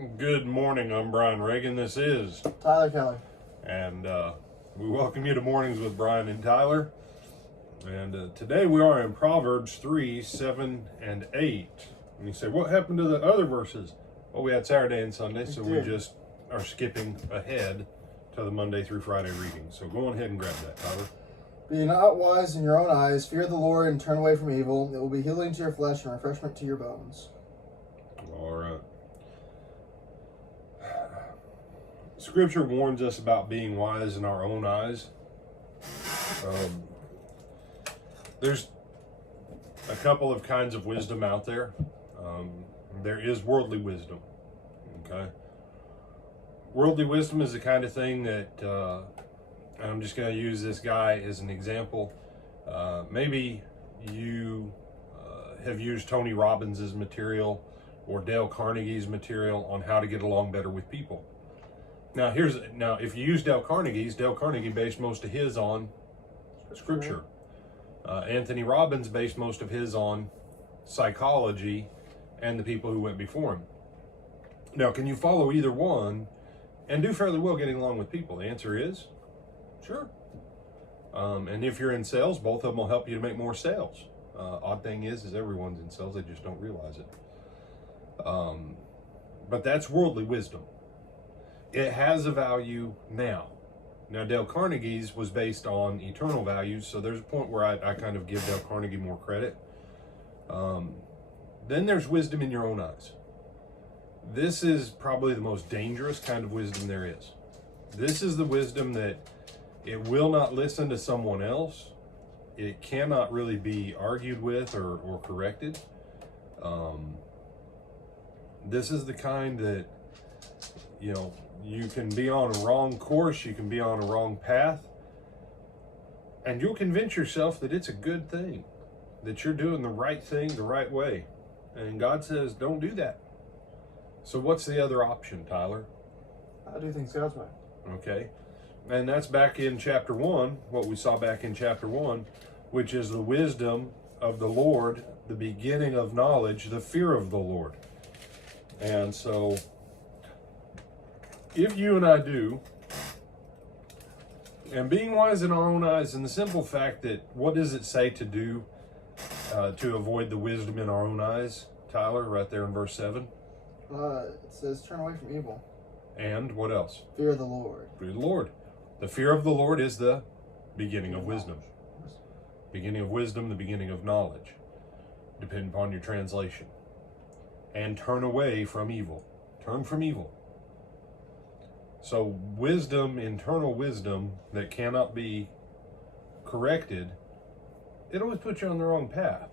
Good morning, I'm Brian Reagan. This is Tyler Kelly. And we welcome you to Mornings with Brian and Tyler. And today we are in Proverbs 3, 7, and 8. And you say, what happened to the other verses? Well, we had Saturday and Sunday, so we just are skipping ahead to the Monday through Friday reading. So go on ahead and grab that, Tyler. Be not wise in your own eyes. Fear the Lord and turn away from evil. It will be healing to your flesh and refreshment to your bones. All right. Scripture warns us about being wise in our own eyes. There's a couple of kinds of wisdom out there. There is worldly wisdom. Okay. Worldly wisdom is the kind of thing that I'm just going to use this guy as an example. Maybe you have used Tony Robbins' material or Dale Carnegie's material on how to get along better with people. Now, if you use Dale Carnegie based most of his on Scripture. Anthony Robbins based most of his on psychology and the people who went before him. Now, can you follow either one and do fairly well getting along with people? The answer is sure. And if you're in sales, both of them will help you to make more sales. Odd thing is everyone's in sales, they just don't realize it. But that's worldly wisdom. It has a value now. Now, Dale Carnegie's was based on eternal values, so there's a point where I kind of give Dale Carnegie more credit. Then there's wisdom in your own eyes. This is probably the most dangerous kind of wisdom there is. This is the wisdom that it will not listen to someone else. It cannot really be argued with or corrected. This is the kind that, you can be on a wrong course, you can be on a wrong path, and you'll convince yourself that it's a good thing, that you're doing the right thing the right way. And God says, don't do that. So what's the other option, Tyler? I do things God's way. Okay. And that's back in chapter 1, what we saw back in chapter 1, which is the wisdom of the Lord, the beginning of knowledge, the fear of the Lord. And so, if you and I do, and being wise in our own eyes, and the simple fact that, what does it say to do to avoid the wisdom in our own eyes, Tyler, right there in verse 7? It says, turn away from evil. And what else? Fear the Lord. Fear the Lord. The fear of the Lord is the beginning of wisdom. Beginning of wisdom, the beginning of knowledge, depending upon your translation. And turn away from evil. Turn from evil. So wisdom, internal wisdom that cannot be corrected, it always puts you on the wrong path.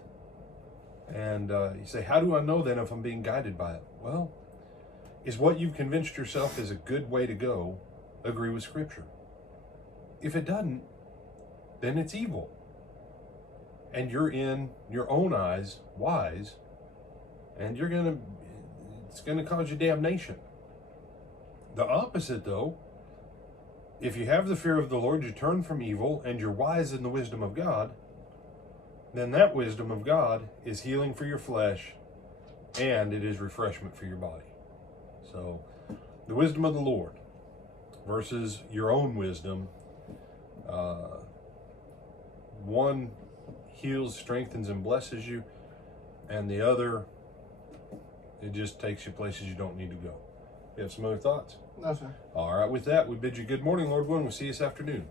And you say, how do I know then if I'm being guided by it? Well, is what you've convinced yourself is a good way to go agree with Scripture? If it doesn't, then it's evil. And you're in your own eyes wise, and it's gonna cause you damnation. The opposite, though, if you have the fear of the Lord, you turn from evil, and you're wise in the wisdom of God, then that wisdom of God is healing for your flesh, and it is refreshment for your body. So, the wisdom of the Lord versus your own wisdom. One heals, strengthens, and blesses you, and the other, it just takes you places you don't need to go. You have some other thoughts? No, sir. All right, with that, we bid you good morning, Lord willing. We'll see you this afternoon.